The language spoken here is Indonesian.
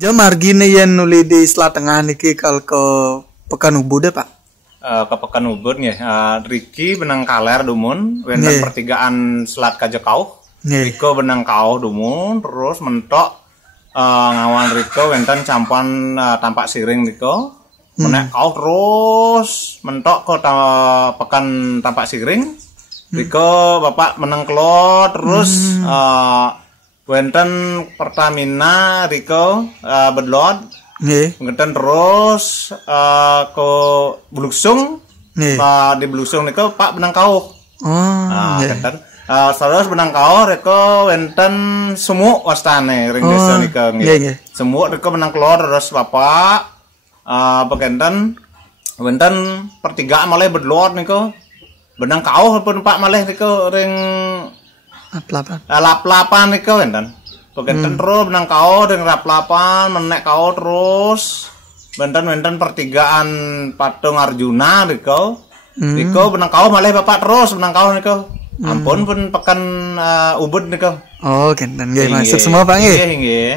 Jam margine yen nuli di Selat Tengah niki kal ke Pekan Ubud Pak. Ke Pekan Ubud nggih. Riki benang kaler dumun, wonten pertigaan Selat Kajakauh. Riko benang kauh dumun, terus mentok ngawan riko wonten campuan tampak siring riko. Menek kauh terus mentok ke Pekan Tampak Siring. Riko Bapak menang kelot terus wonten Pertamina riko bedlot. Ngeten terus ke Bluksung. Di Bluksung niku Pak benang kauh. Ngeten. Terus benang kauh riko wonten Sumuk wastane ring desa niku nggih. Sumuk riko benang kelot terus Bapak pekenten wonten pertigaan malih bedlot niku. Benang kauh pun Pak malih niku ring lap-lapan niku wonten. Pekenten terus benang kauh ring lap-lapan menek kauh terus wonten pertigaan Patung Arjuna niku. Niku benang kauh malih Bapak terus benang kauh niku. Ampun pun Pekan Ubud niku. Oh, kenten nggih masuk semua Pak nggih. Nggih.